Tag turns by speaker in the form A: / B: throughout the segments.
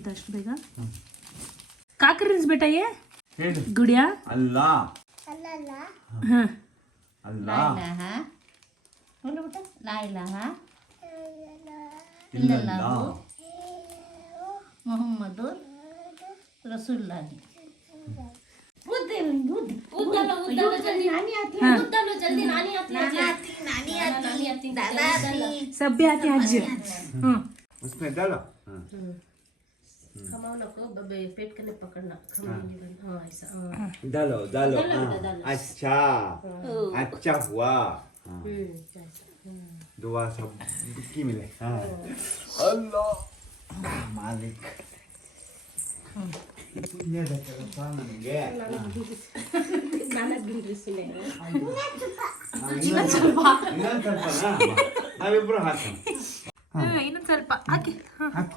A: ಆಯ್ತಾ ಅಷ್ಟು ಬೇಗ ಕಾಕರಿನ್ಸ್ ಬೇಟ ಏ
B: ಹೇಳಿ
A: ಗುಡಿಯಾ
B: ಅಲ್ಲ
A: ಹಾ
B: ಅಲ್ಲ
C: ಇಲಾಹ बोलो बेटा ला इलाह
B: ಇಲ್ಲಲ್ಲ
C: मोहम्मद रसूलुल्लाह बुद्ध बुद्ध
D: ಉದ್ದಲು ಉದ್ದಲು ಜಲ್ದಿ
C: नानी आती
D: ಉದ್ದಲು ಜಲ್ದಿ ನಾನಿ ಆತಿ
C: नानी आती
D: ನಾನಿ ಆತಿ
C: दादा आती
A: ಸಭ್ಯ ಆತಿ ಅಜ್ಜಿ ಹ್ಞೂ
B: उसमें डालो डालो डालो
D: डालो
B: हाँ,
D: बेटा, डालो।
B: अच्छा अच्छा हुआ हाँ,
D: हम्म ऐसा।
B: दुआ सब की मिले हाँ अल्लाह मालिक ये देखो ನನಗೆ
D: ನಾಲ್ಕು ಬಿಂದ್ರಿಸಿನೇ
B: ಇನ್ನೊಂದು ಸ್ವಲ್ಪನಾ ನಾವಿಬ್ರು ಹಾಕೋಣ
A: ಇನ್ನೊಂದು ಸ್ವಲ್ಪ ಹಾಕಿ
B: ಹಾಕು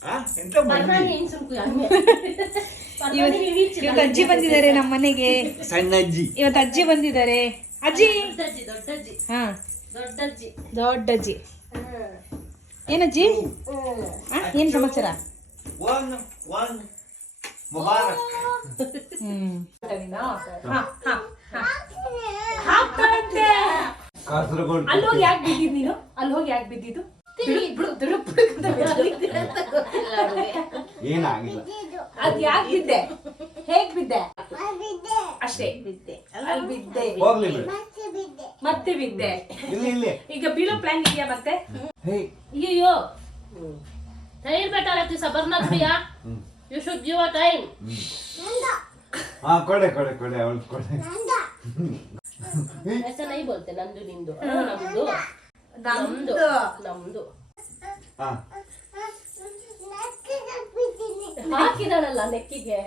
A: ಇವತ್ತು ಅಜ್ಜಿ ಬಂದಿದ್ದಾರೆ ನಮ್ಮ ಮನೆಗೆ
B: ಸಣ್ಣ ಅಜ್ಜಿ.
A: ಇವತ್ತು ಅಜ್ಜಿ ಬಂದಿದ್ದಾರೆ. ಅಜ್ಜಿ!
D: ದೊಡ್ಡಜ್ಜಿ
A: ಹಾ.
D: ದೊಡ್ಡಜ್ಜಿ.
A: ದೊಡ್ಡಜ್ಜಿ. ಏನಜ್ಜಿ? ಏನ್ ಸಮಾಚಾರ? ಅಲ್ಲಿ ಹೋಗಿ ಯಾಕೆ ಬಿದ್ದಿದ್ದು ನೀನು? ಅಲ್ಲಿ ಹೋಗಿ ಯಾಕೆ ಬಿದ್ದಿದ್ದು?
B: ಏನಾಗಿಲ್ಲ
A: ಅದ್ ಯಾಕೆ ಬಿದ್ದೆ ಹೇಗ್ ಬಿದ್ದೆ ಅಷ್ಟೇ ಬಿದ್ದೆ ಅಲ್ಲಿ ಬಿದ್ದೆ
B: ಹೋಗ್ಲಿ ಬಿಡು
A: ಮತ್ತೆ ಬಿದ್ದೆ
B: ಇಲ್ಲಿ ಇಲ್ಲಿ
A: ಈಗ ಬೀಳೋ ಪ್ಲಾನ್ ಇದೆಯಾ ಮತ್ತೆ
B: ಹೇ
D: ಅಯ್ಯೋ ಟೈಮ್ ಬೇಟ रहती सबर ना Gudiya you should give a time
B: ಹಾ ಕೊಡೆ ಕೊಡೆ ಕೊಡೆ ಅವಳು ಕೊಡೆ
D: ऐसा नहीं बोलते नंदू निंदू हाँ, नंदू ನಮ್ದು. ನಮ್ದು.
B: ಹಾ.
D: ಹಾಕಿದಾಳಲ್ಲ ನೆಕ್ಕಿಗೆ.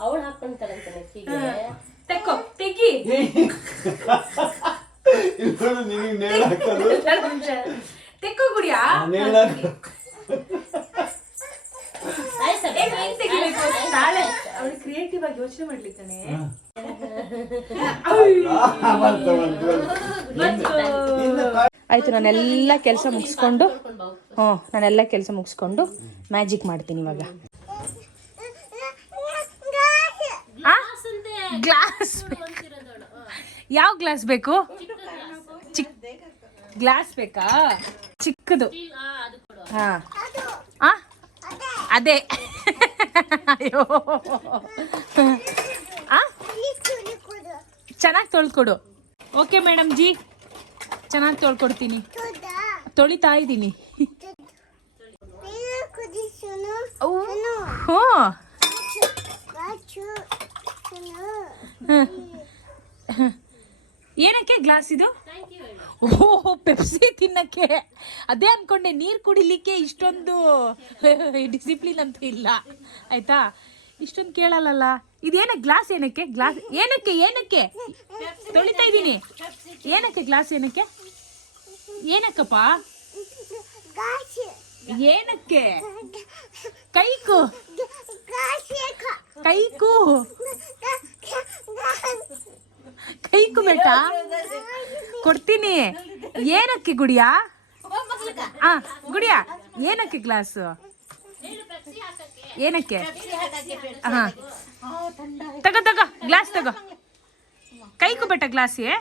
D: ಅವಳು ಹಾಕೊಂತಾಳಂತ ನೆಕ್ಕಿಗೆ.
A: ತೆಕ್ಕೋ. ತೆಗಿ
B: ಇವಳು ನಿನಗೆ ನೇಣು ಹಾಕೋದು?
A: ತೆಕ್ಕೋ ಗುಡಿಯಾ.
B: ನೇಣು
A: ತೆಗಿಬೇಕು. ನಾಳೆ ಅವಳು ಕ್ರಿಯೇಟಿವ್ ಆಗಿ ಯೋಚನೆ ಮಾಡ್ಲಿಕ್ಕಾನೆ
B: ಬಂತು, ಬಂತು, ಬಂತು.
A: ಆಯ್ತು, ನಾನೆಲ್ಲ ಕೆಲಸ ಮುಗಿಸ್ಕೊಂಡು, ಹ್ಞೂ, ನಾನೆಲ್ಲ ಕೆಲಸ ಮುಗಿಸ್ಕೊಂಡು ಮ್ಯಾಜಿಕ್ ಮಾಡ್ತೀನಿ ಇವಾಗ. ಗ್ಲಾಸ್ ಯಾವ ಗ್ಲಾಸ್ ಬೇಕು? ಚಿಕ್ ಗ್ಲಾಸ್ ಬೇಕಾ? ಚಿಕ್ಕದು. ಹಾಂ? ಅದೇ. ಅಯ್ಯೋ. ಚೆನ್ನಾಗಿ ತೊಳ್ಕೊಡು. Okay madam G. ಚೆನ್ನಾಗಿ ತೊಳ್ಕೊಡ್ತೀನಿ. ತೊಳಿತಾ ಇದ್ದೀನಿ. ಏನಕ್ಕೆ ಗ್ಲಾಸ್ ಇದು? ಓಹೋ ಪೆಪ್ಸಿ ತಿನ್ನಕ್ಕೆ. ಅದೇ ಅನ್ಕೊಂಡೆ ನೀರು ಕುಡಿಲಿಕ್ಕೆ ಇಷ್ಟೊಂದು ಡಿಸಿಪ್ಲಿನ್ ಅಂತ ಇಲ್ಲ. ಆಯ್ತಾ? ಇಷ್ಟೊಂದು ಕೇಳಲ್ಲಲ್ಲ? ಇದೇನ ಗ್ಲಾಸ್ ಏನಕ್ಕೆ? ಗ್ಲಾಸ್ ಏನಕ್ಕೆ ಏನಕ್ಕೆ? ತೊಳಿತಾ ಇದ್ದೀನಿ. ಏನಕ್ಕೆ ಗ್ಲಾಸ್ ಏನಕ್ಕೆ? ಏನಕ್ಕಪ್ಪ? ಏನಕ್ಕೆ? ಕೈಕು ಕೈಕು ಕೈಕು ಬೇಟ? ಕೊಡ್ತೀನಿ. ಏನಕ್ಕೆ ಗುಡಿಯಾ? ಆ ಗುಡಿಯಾ. ಏನಕ್ಕೆ ಗ್ಲಾಸ್? ಏನಕ್ಕೆ? ಹಾ. ತಗೋ ತಗೋ ಗ್ಲಾಸ್ ತಗೋ. ಕೈಕು ಬೇಟ ಗ್ಲಾಸಿಗೆ.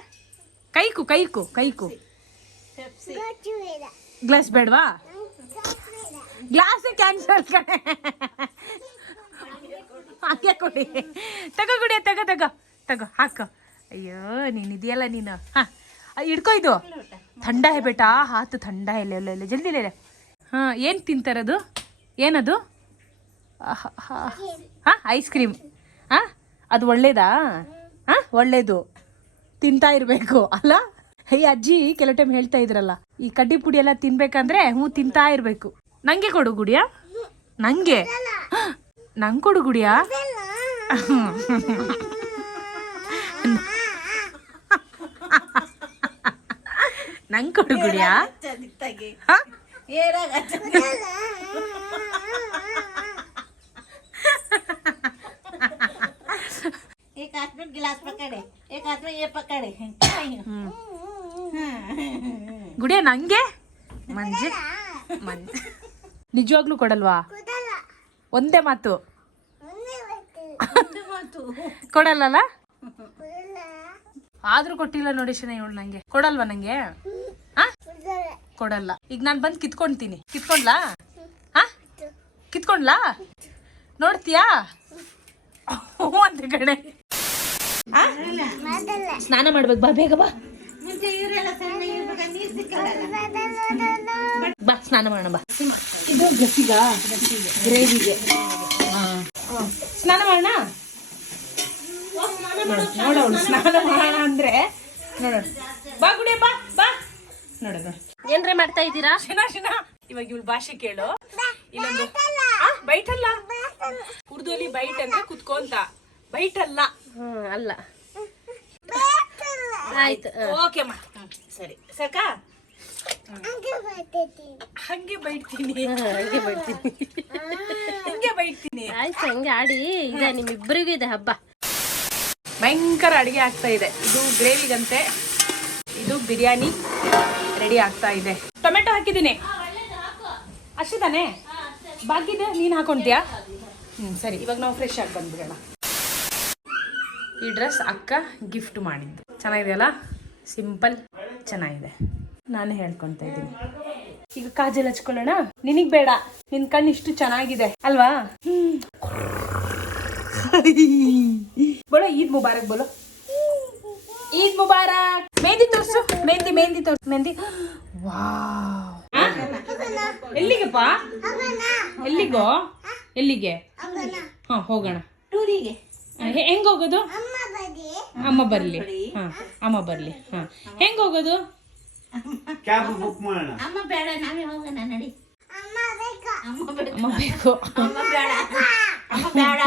A: ಕೈಕು ಕೈಕು ಕೈಕು ಗ್ಲಾಸ್ ಬೇಡವಾ? ಗ್ಲಾಸ್ ಕ್ಯಾನ್ಸಲ್ ಹಾಕ್ಯಾ ಕೊಡಿ. ತಗೋ ಗುಡಿ, ತಗೋ ತಗೋ. ತಗೋ, ಹಾಕು. ಅಯ್ಯೋ, ನೀನು ಇದೆಯಲ್ಲ ನೀನು. ಹಾ ಹಿಡ್ಕೊ ಇದು. ಥಂಡ ಹೇ ಹಾತು ಥಂಡ ಇಲ್ಲ ಇಲ್ಲ ಇಲ್ಲ ಜಲ್ದಿ ಇಲ್ಲ ಹಾಂ, ಏನು ತಿಂತಾರದು? ಏನದು? ಹಾಂ ಐಸ್ ಕ್ರೀಮ್ ಹಾಂ, ಅದು ಒಳ್ಳೇದಾ? ಹಾಂ, ಒಳ್ಳೇದು. ತಿಂತಾ ಇರಬೇಕು. ಅಲ್ಲ? ಈ ಅಜ್ಜಿ ಕೆಲವು ಟೈಮ್ ಹೇಳ್ತಾ ಇದ್ರಲ್ಲ ಈ ಕಡ್ಡಿ ಪುಡಿ ಎಲ್ಲ ತಿನ್ಬೇಕಂದ್ರೆ ಹ್ಞೂ ತಿಂತಾ ಇರಬೇಕು ನಂಗೆ ಕೊಡು ಗುಡಿಯಾ ನಂಗೆ ನಂಗೆ ಕೊಡು ಗುಡಿಯಾ ನಂಗೆ ಕೊಡು ಗುಡಿಯಾ
C: ತೆಗಿ
A: ಹಾ?
C: ಏರಾಗ एक हाथ में गिलास पकड़े एक हाथ में ये पकड़े
A: ಗುಡಿಯಾ ನಂಗೆ? ಮಂಜೆ? ಮಂಜೆ. ನಿಜವಾಗ್ಲೂ ಕೊಡಲ್ವಾ? ಒಂದೇ ಮಾತು. ಕೊಡಲ್ಲಲ್ಲ? ಆದ್ರೂ ಕೊಟ್ಟಿಲ್ಲ ನೋಡಿ ಶನ ಇವಳು ನಂಗೆ. ಕೊಡಲ್ವಾ ನಂಗೆ? ಆ? ಕೊಡಲ್ಲ. ಈಗ ನಾನು ಬಂದು ಕಿತ್ಕೊಂತೀನಿ. ಕಿತ್ಕೊಂಡ್ಲಾ? ಹಾ ಕಿತ್ಕೊಂಡ್ಲಾ? ನೋಡ್ತೀಯಾ? ಹ್ಞೂ ಅಂತ ಕಣೆ. ಆ? ಸ್ನಾನ ಮಾಡ್ಬೇಕು ಬಾ ಬೇಗ ಬಾ. ಬಾ ಸ್ನಾನ ಮಾಡೋಣ ಬಾ. ಇದು ಗಸಿಗ? ಗ್ರೇವಿಗೆ. ಸ್ನಾನ ಮಾಡೋಣ? ನೋಡೋಣ ಸ್ನಾನ ಮಾಡೋಣ ಅಂದ್ರೆ. ನೋಡೋಣ ಬಾ ಗುಡಿ ಬಾ ಬಾ. ನೋಡೋಣ ನೋಡ.
D: ಏನ್ರೆ ಮಾಡ್ತಾ ಇದ್ದೀರಾ?
A: ಶಿನ ಶಿನ. ಇವಾಗ ಇವಳು ಭಾಷೆ ಕೇಳು. ಇಲ್ಲೊಂದು ಆ, ಬೈಟಲ್ಲ ಉರ್ದುಲಿ ಬೈಟ್ ಅಂದ್ರೆ ಕುತ್ಕೊಂತ. ಬೈಟಲ್ಲ
D: ಹ್ಮ್ ಅಲ್ಲ. ಆಯ್ತು
A: ಓಕೆ ಮಾ ಸರಿ. ಸಾಕಾ ಹಂಗೆ ಬೈಟ್ತೀನಿ
D: ಹಂಗೆ ಬೈಡ್ತೀನಿ.
A: ಹಂಗೆ ಬೈಟ್ತೀನಿ
D: ಆಯ್ತು ಹಂಗೆ ಆಡಿ. ಇದೆ ನಿಮ್ಮಿಬ್ಬರಿಗೂ ಇದೆ ಹಬ್ಬ.
A: ಭಯಂಕರ ಅಡಿಗೆ ಆಗ್ತಾ ಇದೆ. ಇದು ಗ್ರೇವಿಗಂತೆ. ಇದು ಬಿರಿಯಾನಿ ರೆಡಿ ಆಗ್ತಾ ಇದೆ. ಟೊಮೆಟೊ ಹಾಕಿದ್ದೀನಿ. ಅಷ್ಟೇ ತಾನೇ ಬಾಕಿದೆ ನೀನು ಹಾಕೊಂತೀಯಾ ಹ್ಞೂ ಸರಿ. ಇವಾಗ ನಾವು ಫ್ರೆಶ್ ಆಗಿ ಬಂದ್ಬಿಡೋಣ. ಈ ಡ್ರೆಸ್ ಅಕ್ಕ ಗಿಫ್ಟ್ ಮಾಡಿದ್ದು. ಚೆನ್ನಾಗಿದೆಯಲ್ಲ? ಸಿಂಪಲ್, ಚೆನ್ನಾಗಿದೆ. ನಾನು ಹೇಳ್ಕೊತಾ ಇದ್ದೀನಿ. ಈಗ ಕಾಜಲ್ ಹಚ್ಕೊಳ್ಳೋಣ? ನಿನಗ್ ಬೇಡ. ನಿನ್ ಕಣ್ಣು ಇಷ್ಟು ಚೆನ್ನಾಗಿದೆ. ಅಲ್ವಾ? ಬೋಲೋ ಈದ್ ಮುಬಾರಕ್ ಬೋಲೋ. ಈದ್ ಮುಬಾರಕ್. ಮೆಹಂದಿ ತೋರ್ಸು. ಮೆಹಂದಿ ಮೆಹಂದಿ ತೋರ್ಸು. ಮೆಹಂದಿ. ಎಲ್ಲಿಗೆಪ್ಪ? ಎಲ್ಲಿಗೋ? ಎಲ್ಲಿಗೆ? ಹಾ, ಹೋಗೋಣ.
C: ಟೂರಿಗೆ.
A: ಹೆಂಗ್ ಹೋಗೋದು? ಅಮ್ಮ ಬರ್ಲಿ. ಹಾ ಅಮ್ಮ ಬರ್ಲಿ. ಹಾ ಹೆಂಗ್ ಹೋಗೋದು?
B: ಕ್ಯಾಬ್ ಬುಕ್ ಮಾಡೋಣ.
C: ಅಮ್ಮ ಬೇಡ ನಾವೇ ಹೋಗೋಣ ನಡಿ. ಅಮ್ಮ
A: ಬೇಕು?
C: ಅಮ್ಮ ಬೇಡ. ಅಮ್ಮ ಬೇಡ.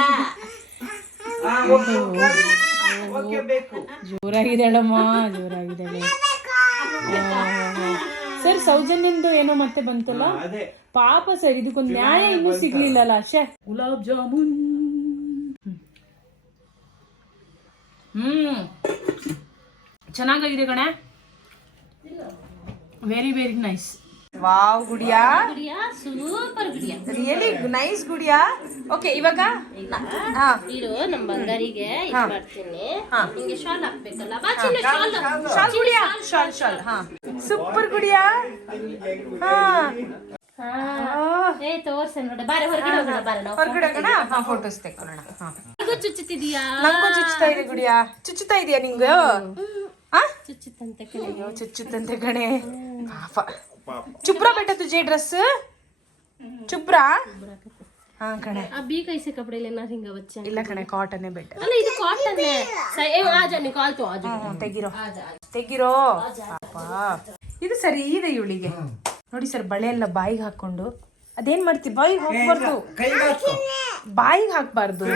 A: ಜೋರಾಗಿದ್ದಾಳಮ್ಮ ಜೋರಾಗಿದ್ದಾಳೆ ಸರ್ ಸೌಜನ್ಯಂದು ಏನೋ ಮತ್ತೆ ಬಂತಲ್ಲ?
B: ಅದೇ.
A: ಪಾಪ ಸರ್ ಇದಕ್ಕೊಂದು ನ್ಯಾಯ ಇನ್ನೂ ಸಿಗ್ಲಿಲ್ಲಲ್ಲ ಅಷ್ಟೇ ಗುಲಾಬ್ ಜಾಮೂನ್. ಹ್ಮ್. ಚೆನ್ನಾಗಾಗಿದೆ ಕಣೆ. Very very nice wow Gudiya?
D: Gudiya? Super Gudiya.
A: Really nice Gudiya? Okay ಇವಾಗ ಹಾ.
D: ಇರು ನಮ್ಮ ಬಂಗಾರಿಗೆ ಮಾಡ್ತೀನಿ.
A: ಹಾ.
D: ನಿಂಗೆ ಶಾಲ್ ಹಾಕ್ಬೇಕಲ್ಲ? ಬಾ ಚಿನ್ನ shawl
A: shawl Gudiya? Shawl shawl ಹಾ. ಸೂಪರ್ ಗುಡಿಯಾ? ಹಾ.
D: ಏ ತೋರ್ಸ ನೋಡ. ಬಾರೆ ಹೊರಗಡೆ ಹೋಗೋಣ ಬಾರೆ. ನಾವು
A: ಹೊರಗಡೆ ಹೋಗೋಣ? ಹಾ ಫೋಟೋಸ್ ತೆಕ್ಕೊಳ್ಳೋಣ. ಹಾ.
D: ನನಗೂ
A: ನಂಗೂ ಚುಚ್ಚುತ್ತಾ ಇದೆ ಗುಡಿಯಾ. ಚುಚ್ಚುತ್ತಾ ಇದೆಯಾ ನಿಂಗೆ?
D: ಚುಚ್ಚುತ್ತಂತೆ ಕಣೆ.
A: ಅಯ್ಯೋ ಚುಚ್ಚುತ್ತಂತೆ ಕಣೆ. ಪಾಪ. ಚುಬ್ರ ಬೇಟ ತುಜೆ ಡ್ರೆಸ್ ಚುಬ್ರಾ ಹಾ ಕಣೆ.
D: ಆ ಬಿ ಕೈಸೆ ಕಪಡೆ ಇಲ್ಲ ಹಿಂಗ ಬಚ್ಚ.
A: ಇಲ್ಲ ಕಣೆ ಕಾಟನ್ ಬೆಟ್ಟ.
D: ಅಲ್ಲ ಇದು ಕಾಟನ್ ಏ ಆಜ ನೀ ಕಾಲ್ ತೋ ಆಜ
A: ತೆಗಿರೋ. ತೆಗಿರೋ? ಪಾಪ. ಇದು ಸರಿ ಇದೆ ಇವಳಿಗೆ. ನೋಡಿ ಸರ್ ಬಳೆ ಎಲ್ಲ ಬಾಯಿಗೆ ಹಾಕೊಂಡು ಅದೇನ್ ಮಾಡ್ತಿ? ಬಾಯಿಗೆ
B: ಹೋಗ್ಬಾರ್ದು
A: ಬಾಯಿಗೆ ಹಾಕ್ಬಾರ್ದು.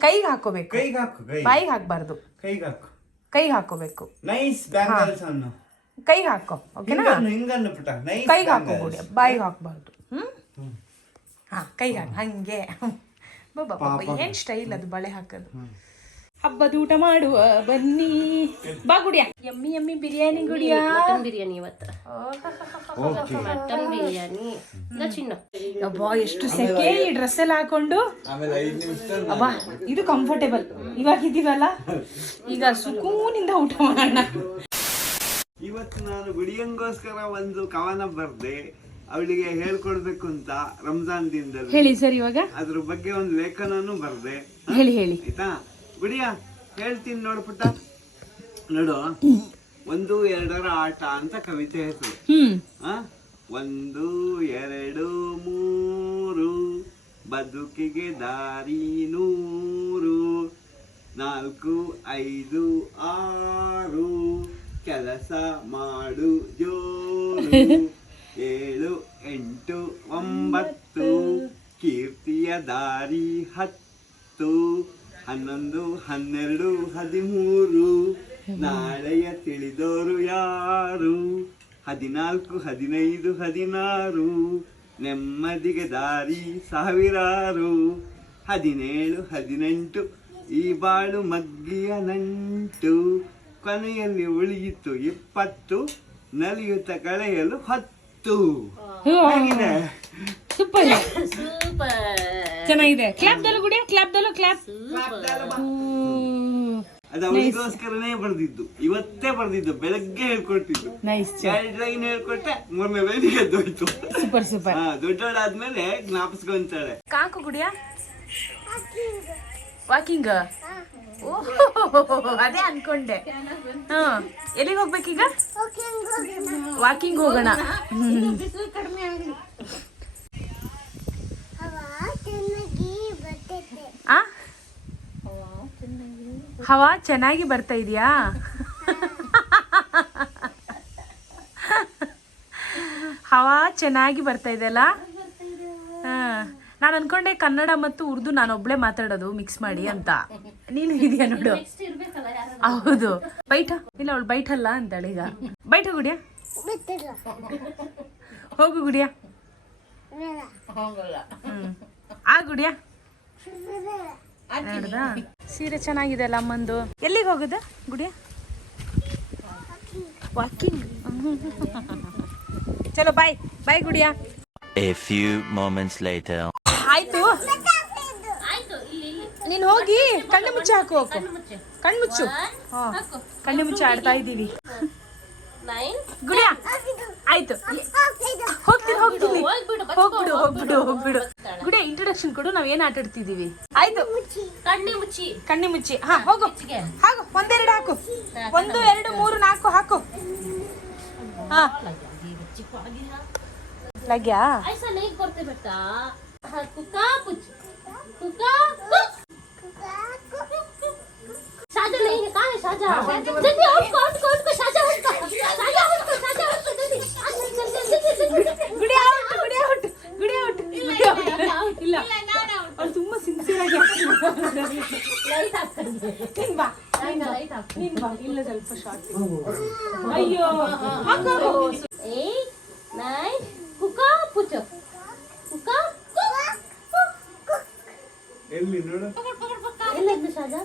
A: ಕೈಗೆ ಹಾಕೋಬೇಕು.
B: ಕೈಗೆ ಹಾಕು ಕೈ
A: ಬಾಯಿಗೆ ಹಾಕಬಾರ್ದು.
B: ಕೈಗೆ ಹಾಕು.
A: ಕೈಗೆ ಹಾಕೋಬೇಕು.
B: ನೈಸ್ ಬ್ಯಾಂಗಲ್ಸ್ ಅನ್ನು
A: ಕೈಗೆ ಹಾಕೋ ಓಕೆನಾ
B: ಹಿಂಗನ್ನು ಪುಟ ನೈಸ್
A: ಕೈಗೆ ಹಾಕೋ ಗುಡಿ ಬಾಯಿಗೆ ಹಾಕಬಾರ್ದು. ಹ್ಮ್? ಹಾ ಕೈಗೆ ಹಾಕಿ. ಹಂಗೆ. ಬಾಬಾ ಏನ್ ಸ್ಟೈಲ್ ಅದು ಬಳೆ ಹಾಕೋದು? ಹಬ್ಬದ ಊಟ ಮಾಡುವ ಬನ್ನಿ. ಬಾ ಗುಡಿಯ. ಎಮ್ಮಿ ಎಮ್ಮಿ ಬಿರಿಯಾನಿ ಗುಡಿಯ.
D: ಮಟನ್ ಬಿರಿಯಾನಿ ಇವತ್ತು. ಮಟನ್ ಬಿರಿಯಾನಿ. ಚಿನ್ನ.
A: ಅಬ್ಬಾ ಎಷ್ಟು ಸೆಕೆ ಈ ಡ್ರೆಸ್ ಎಲ್ಲ ಹಾಕೊಂಡು.
B: ಆಮೇಲೆ ಐದು ನಿಮಿಷ
A: ಅಬ್ಬಾ ಇದು ಕಂಫರ್ಟೇಬಲ್ ಇವಾಗ ಇದೀವಲ್ಲ? ಈಗ ಸುಕೂನಿಂದ ಊಟ ಮಾಡೋಣ.
B: ಇವತ್ತು ನಾನು ಗುಡಿಯಂಗೋಸ್ಕರ ಒಂದು ಕವನ ಬರ್ದೆ. ಅವಳಿಗೆ ಹೇಳ್ಕೊಡ್ಬೇಕು ಅಂತ ರಂಜಾನ್ ದಿನದಲ್ಲಿ
A: ಹೇಳಿ ಸರ್ ಇವಾಗ.
B: ಅದ್ರ ಬಗ್ಗೆ ಒಂದು ಲೇಖನನು ಬರ್ದೆ.
A: ಹೇಳಿ ಹೇಳಿ.
B: ಆಯ್ತಾ? ಗುಡಿಯ ಹೇಳ್ತೀನಿ ನೋಡ್ಪುಟ್ಟ ನೋಡು ಒಂದು ಎರಡರ ಆಟ ಅಂತ ಕವಿತೆ ಹೆಸರು ಆ? ಒಂದು ಎರಡು ಮೂರು ಬದುಕಿಗೆ ದಾರಿ ನೂರು ನಾಲ್ಕು ಐದು ಆರು ಕೆಲಸ ಮಾಡು ಜೋರು ಏಳು ಎಂಟು ಒಂಬತ್ತು ಕೀರ್ತಿಯ ದಾರಿ ಹತ್ತು ಹನ್ನೊಂದು ಹನ್ನೆರಡು ಹದಿಮೂರು. ನಾಳೆಯ ತಿಳಿದೋರು ಯಾರು? ಹದಿನಾಲ್ಕು ಹದಿನೈದು ಹದಿನಾರು. ನೆಮ್ಮದಿಗೆ ದಾರಿ ಸಾವಿರಾರು. ಹದಿನೇಳು ಹದಿನೆಂಟು. ಈ ಬಾಳು ಮಗ್ಗಿಯ ನಂಟು. ಕೊನೆಯಲ್ಲಿ ಉಳಿಯಿತು ಇಪ್ಪತ್ತು. ನಲಿಯುತ್ತ ಕಳೆಯಲು ಹತ್ತು. ಹೇಗಿದೆ?
A: ಸೂಪರ್
D: ಸೂಪರ್
A: ಚೆನ್ನಾಗಿದೆ. ಕ್ಲಾಪ್ ದಲ್ಲು ಗುಡಿಯ ಕ್ಲಾಪ್ ದಲ್ಲು ಕ್ಲಾಪ್
B: ಅದು ಅವಳಿಗೋಸ್ಕರನೇ ಬರ್ದಿದ್ದು. ಇವತ್ತೇ ಬರ್ದಿದ್ದು. ಬೆಳಗ್ಗೆ ಹೇಳ್ಕೊಟ್ಟಿದ್ದು.
A: ನೈಸ್
B: ಚೈಲ್ಡ್ ಲೈನ್ ಹೇಳ್ಕೊಟ್ಟೆ ಮೂರನೇ ಲೈನ್ ಗೆದ್ದೋಯ್ತು
A: ಸೂಪರ್ ಸೂಪರ್
B: ಹಾ ದೊಡ್ಡವಳಾದ್ಮೇಲೆ ಜ್ಞಾಪಿಸ್ಕೊಂತಾಳೆ
A: ಕಾಕು ಗುಡಿಯ? ವಾಕಿಂಗ್ ಅದೇ ಅನ್ಕೊಂಡೆ. ಹಾ ಎಲ್ಲಿಗೆ ಹೋಗ್ಬೇಕೀಗ? ವಾಕಿಂಗ್ ಹೋಗೋಣ ಹ್ಮ್.
C: ಬಿಸಿಲು ಕಡಿಮೆ ಆಗಲಿ ಚೆನ್ನಾಗಿ ಬರ್ತೈತೆ
A: ಆ ಹವಾ ಚೆನ್ನಾಗಿ ಬರ್ತಾ ಇದೆಯಾ? ಹವಾ ಚೆನ್ನಾಗಿ ಬರ್ತಾ ಇದೆಯಲ್ಲ ಹಾ. ನಾನು ಅನ್ಕೊಂಡೆ ಕನ್ನಡ ಮತ್ತು ಉರ್ದು ನಾನು ಒಬ್ಳೆ ಮಾತಾಡೋದು ಮಿಕ್ಸ್ ಮಾಡಿ ಅಂತ. ನೀನು ಇದೆಯಾ ನೋಡು? ಹೌದು. ಬೈಟ? ಇಲ್ಲ ಅವಳು ಬೈಟಲ್ಲ ಅಂತಾಳೆ ಈಗ. ಬೈಠ ಗುಡಿಯ? ಹೋಗು ಗುಡಿಯ? ಆ ಗುಡಿಯ? ಸೀರೆ ಚೆನ್ನಾಗಿದೆ ಅಲ್ಲ ಅಮ್ಮಂದು? ಎಲ್ಲಿಗೆ ಹೋಗುದ ಗುಡಿಯ ವಾಕಿಂಗ್. ಚಲೋ ಬಾಯ್ ಬಾಯ್ ಗುಡಿಯ.
E: ಎ ಫ್ಯೂ ಮೊಮೆಂಟ್ಸ್ ಲೇಟರ್
A: ಆಯ್ತು.
D: ಆಯ್ತು ಇಲ್ಲಿ ಇಲ್ಲಿ
A: ನೀನ್ ಹೋಗಿ ಕಣ್ಣು ಮುಚ್ಚಿ ಹಾಕು ಹೋಗು.
D: ಮುಚ್ಚು.
A: ಕಣ್ಣು ಮುಚ್ಚು. ಹಾ ಕಣ್ಣು ಮುಚ್ಚಿ ಆಡ್ತಾ ಇದ್ದೀವಿ.
D: ನೈನ್
A: ಗುಡಿಯ ಆಯ್ತು. ಹೋಗ್ತೀನಿ ಹೋಗ್ತೀನಿ.
D: ಹೋಗ್ಬಿಡು
A: ಹೋಗ್ಬಿಡು. ಹೋಗ್ಬಿಡು. ಬಿಡಿ ಇಂಟ್ರೊಡಕ್ಷನ್ ಕೊಡು ನಾವ್ ಏನ್ ಆಟ ಆಡ್ತಿದೀವಿ? ಆಯ್ತು.
D: ಕಣ್ಣಿ ಮುಚ್ಚಿ.
A: ಕಣ್ಣಿ ಮುಚ್ಚಿ ಹಾ ಹೋಗು. ಹಾಗು ಒಂದೆರಡು ಹಾಕು. ಒಂದು ಎರಡು ಮೂರು ನಾಲ್ಕು ಹಾಕು. ಹಾ. ಲಗ್ಯಾ? ಗುಡಿ ಇಲ್ಲ ಅವ್ಳು ತುಂಬಾ ಸಿನ್ಸಿಯರ್ ಆಗಿ
D: ಲೈಟ್ ಹಾಕ್ಕೊಂಡು
A: ನೀನ್ ಬಾ
D: ಲೈಟ್ ಹಾಕು
A: ನೀನ್ ಬಾ ಇಲ್ಲ ಸ್ವಲ್ಪ ಶಾರ್ಟ್ ಅಯ್ಯೋ ಹಾಕು
D: ಏಟ್ ನೈನ್ ಕುಕ್ಕ ಪುಚ್ಚು ಕುಕ್ಕ
B: ಎಲ್ಲಿ ನೋಡು
D: ಎಲ್ಲದ್ದು ಸಾಜಾ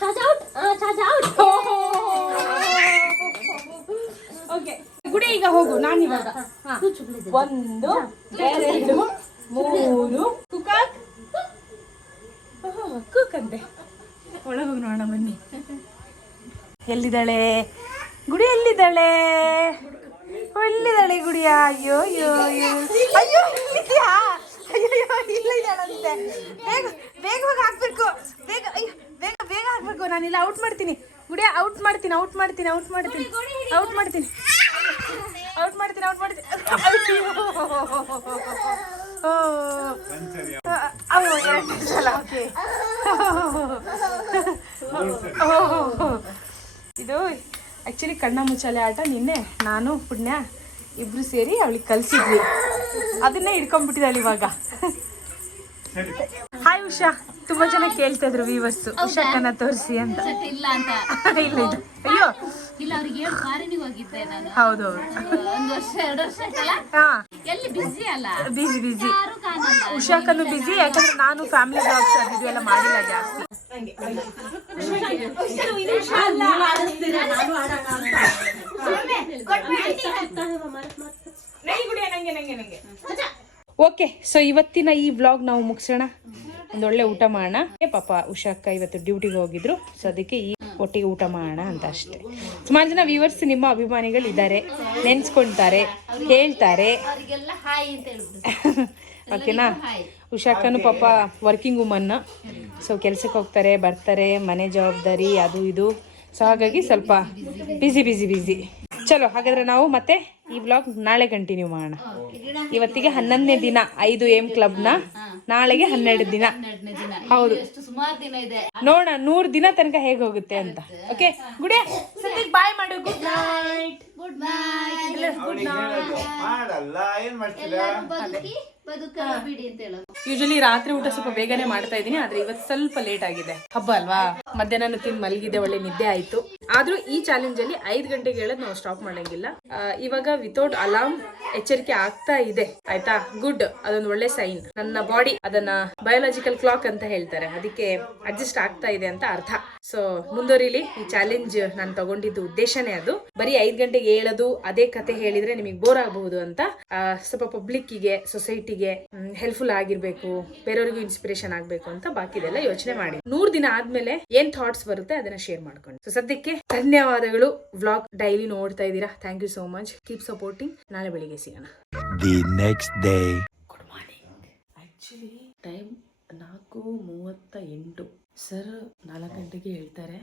D: ಸಾಜಾ ಔಟ್ ಸಾಜಾ ಔಟ್
A: ಓಕೆ ಗುಡಿ ಈಗ ಹೋಗು ನಾನು ಇವಾಗ. ಹಾ. ಒಂದು ಎರಡು ಮೂರು. ಕುಕಾಕ್. ಕುಕ್ ಅಂತೆ. ಒಳಗೆ ಹೋಗಿ ನೋಡೋಣ ಬನ್ನಿ. ಎಲ್ಲಿದ್ದಾಳೆ? ಗುಡಿ ಎಲ್ಲಿದ್ದಾಳೆ? ಎಲ್ಲಿದ್ದಾಳೆ ಗುಡಿಯ ಅಯ್ಯೋ ಅಯ್ಯೋ ಅಯ್ಯೋ. ಅಯ್ಯೋ ಇಲ್ಲಿದ್ಯಾ? ಅಯ್ಯೋ ಅಯ್ಯೋ ಇಲ್ಲ ಇದ್ದಾಳಂತೆ ಬೇಗ ಬೇಗ ಹೋಗಿ ಹಾಕ್ಬೇಕು. ಬೇಗ ಅಯ್ಯೋ ಬೇಗ ಬೇಗ ಹಾಕ್ಬೇಕು. ನಾನಿಲ್ಲ ಔಟ್ ಮಾಡ್ತೀನಿ. ಗುಡಿಯ ಔಟ್ ಮಾಡ್ತೀನಿ ಔಟ್ ಮಾಡ್ತೀನಿ ಔಟ್ ಮಾಡ್ತೀನಿ. ಔಟ್ ಮಾಡ್ತೀನಿ ಔಟ್ ಮಾಡ್ತೀನಿ ಔಟ್ ಮಾಡ್ತೀನಿ ಓಕೆ ಇದು ಆ್ಯಕ್ಚುಲಿ ಕಣ್ಣ ಮುಚ್ಚಾಲೆ ಆಟ. ನಿನ್ನೆ ನಾನು, ಪುಣ್ಯ, ಇಬ್ರು ಸೇರಿ ಅವಳಿಗೆ ಕಲಿಸಿದ್ವಿ. ಅದನ್ನೇ ಹಿಡ್ಕೊಂಡ್ಬಿಟ್ಟಿದ್ದಾಳೆ ಇವಾಗ. ಹಾಯ್ ಉಷಾ ತುಂಬಾ ಜನ ಕೇಳ್ತಾ ಇದ್ರು ವೀವರ್ಸ್ ಉಷಾಕನ್ನ ತೋರಿಸಿ ಅಂತ.
F: ಇಲ್ಲ ಅಂತ.
A: ಇಲ್ಲ ಇದು ಅಯ್ಯೋ.
F: ಇಲ್ಲ ಅವ್ರಿಗೆ ಹೇಳಿ ಫಾರಿನಿಗೆ ಹೋಗಿದ್ದೆ ನಾನು.
A: ಹೌದು.
F: ಒಂದು ವರ್ಷ ಎರಡು ವರ್ಷ ಆಯ್ತಲ್ಲ?
A: ಹಾ.
F: ಎಲ್ಲಿ ಬಿಸಿ ಅಲ್ಲ?
A: ಬಿಸಿ ಬಿಸಿ ಉಷಾಕನು ಬಿಸಿ ಯಾಕಂದ್ರೆ ನಾನು ಫ್ಯಾಮಿಲಿ ಬ್ಲಾಗ್ಸ್ ಅದು ಎಲ್ಲ ಮಾಡಿಲ್ಲ ಜಾಸ್ತಿ. ಓಕೆ ಸೊ ಇವತ್ತಿನ ಈ ವ್ಲಾಗ್ ನಾವು ಮುಗಿಸೋಣ. ಒಂದೊಳ್ಳೆ ಊಟ ಮಾಡೋಣ. ಪಾಪ, ಉಷಾಕ್ಕ ಇವತ್ತು ಡ್ಯೂಟಿಗೆ ಹೋಗಿದ್ರು. ಸೊ ಅದಕ್ಕೆ ಈ ಒಟ್ಟಿಗೆ ಊಟ ಮಾಡೋಣ ಅಂತ ಅಷ್ಟೇ. ಸುಮಾರು ಜನ ವ್ಯೂವರ್ಸ್ ನಿಮ್ಮ ಅಭಿಮಾನಿಗಳು ಇದ್ದಾರೆ ನೆನ್ಸ್ಕೊಳ್ತಾರೆ ಹೇಳ್ತಾರೆ. ಓಕೆನಾ? ಉಷಾಕನು ಪಾಪ ವರ್ಕಿಂಗ್ ವುಮನ್ ಸೊ ಕೆಲ್ಸಕ್ಕೆ ಹೋಗ್ತಾರೆ, ಬರ್ತಾರೆ, ಮನೆ ಜವಾಬ್ದಾರಿ, ಅದು ಇದು. ಸೊ ಹಾಗಾಗಿ ಸ್ವಲ್ಪ ಬಿಸಿ ಬಿಸಿ ಬಿಸಿ ಚಲೋ, ಹಾಗಾದ್ರೆ ನಾವು ಮತ್ತೆ ಈ ಬ್ಲಾಗ್ ನಾಳೆ ಕಂಟಿನ್ಯೂ ಮಾಡೋಣ. ಇವತ್ತಿಗೆ ಹನ್ನೊಂದನೇ ದಿನ ಐದು ಎಂ ಕ್ಲಬ್ನ ನಾಳೆಗೆ ಹನ್ನೆರಡು ದಿನ. ಹೌದು.
F: ಎಷ್ಟು ಸುಮಾರು ದಿನ ಇದೆ.
A: ನೋಡೋಣ ನೂರ್ ದಿನ ತನಕ ಹೇಗೆ ಹೋಗುತ್ತೆ ಅಂತ. ಓಕೆ ಗುಡ್ ಸದ್ಯಕ್ಕೆ ಬಾಯ್ ಮಾಡು.
F: Good night good night
A: usually ರಾತ್ರಿ ಊಟ ಸ್ವಲ್ಪ ಬೇಗನೆ ಮಾಡ್ತಾ ಇದ್ದೀನಿ ಆದ್ರೆ ಇವತ್ತು ಸ್ವಲ್ಪ ಲೇಟ್ ಆಗಿದೆ. ಹಬ್ಬ ಅಲ್ವಾ? ಮಧ್ಯಾಹ್ನ ತಿಂದು ಮಲಗಿದೆ ಒಳ್ಳೆ ನಿದ್ದೆ ಆಯ್ತು. ಆದ್ರೂ ಈ ಚಾಲೆಂಜ್ ಅಲ್ಲಿ ಐದು ಗಂಟೆಗೆ ಹೇಳೋದು ನಾವು ಸ್ಟಾಪ್ ಮಾಡಂಗಿಲ್ಲ. ಇವಾಗ ವಿತೌಟ್ ಅಲಾರ್ಮ್ ಎಚ್ಚರಿಕೆ ಆಗ್ತಾ ಇದೆ. ಆಯ್ತಾ? ಗುಡ್ ಅದೊಂದು ಒಳ್ಳೆ ಸೈನ್ ನನ್ನ ಬಾಡಿ ಅದನ್ನ ಬಯೋಲಾಜಿಕಲ್ ಕ್ಲಾಕ್ ಅಂತ ಹೇಳ್ತಾರೆ. ಅದಕ್ಕೆ ಅಡ್ಜಸ್ಟ್ ಆಗ್ತಾ ಇದೆ ಅಂತ ಅರ್ಥ. ಸೊ ಮುಂದುವರಿಲಿ. ಈ ಚಾಲೆಂಜ್ ನಾನು ತಗೊಂಡಿದ್ದು ಉದ್ದೇಶನೇ ಅದು. ಬರೀ ಐದ್ ಗಂಟೆಗೆ ಹೇಳೋದು, ಅದೇ ಕತೆ ಹೇಳಿದ್ರೆ ನಿಮಗೆ ಬೋರ್ ಆಗಬಹುದು ಅಂತ. ಸ್ವಲ್ಪ ಪಬ್ಲಿಕ್ಕಿಗೆ ಸೊಸೈಟಿಗೆ ಹೆಲ್ಪ್ಫುಲ್ ಆಗಿರ್ಬೇಕು, ಬೇರೆಯವರಿಗೂ ಇನ್ಸ್ಪಿರೇಷನ್ ಆಗ್ಬೇಕು ಅಂತ ಬಾಕಿದೆಲ್ಲ ಯೋಚನೆ ಮಾಡಿ. ನೂರ್ ದಿನ ಆದ್ಮೇಲೆ ಏನ್ ಥಾಟ್ಸ್ ಬರುತ್ತೆ ಅದನ್ನ ಶೇರ್ ಮಾಡ್ಕೊಂಡು. ಸೊ ಸದ್ಯಕ್ಕೆ ಧನ್ಯವಾದಗಳು. ವ್ಲಾಗ್ ಡೈಲಿ ನೋಡ್ತಾ ಇದ್ದೀರಾ? Thank you so much keep supporting ನಾಳೆ ಬೆಳಿಗ್ಗೆ ಸಿಗೋಣ.
E: The next day
A: good morning actually time ನಾಲ್ಕು ಮೂವತ್ತ ಎಂಟು. ಸರ್ ನಾಲ್ಕು ಗಂಟೆಗೆ ಹೇಳ್ತಾರೆ.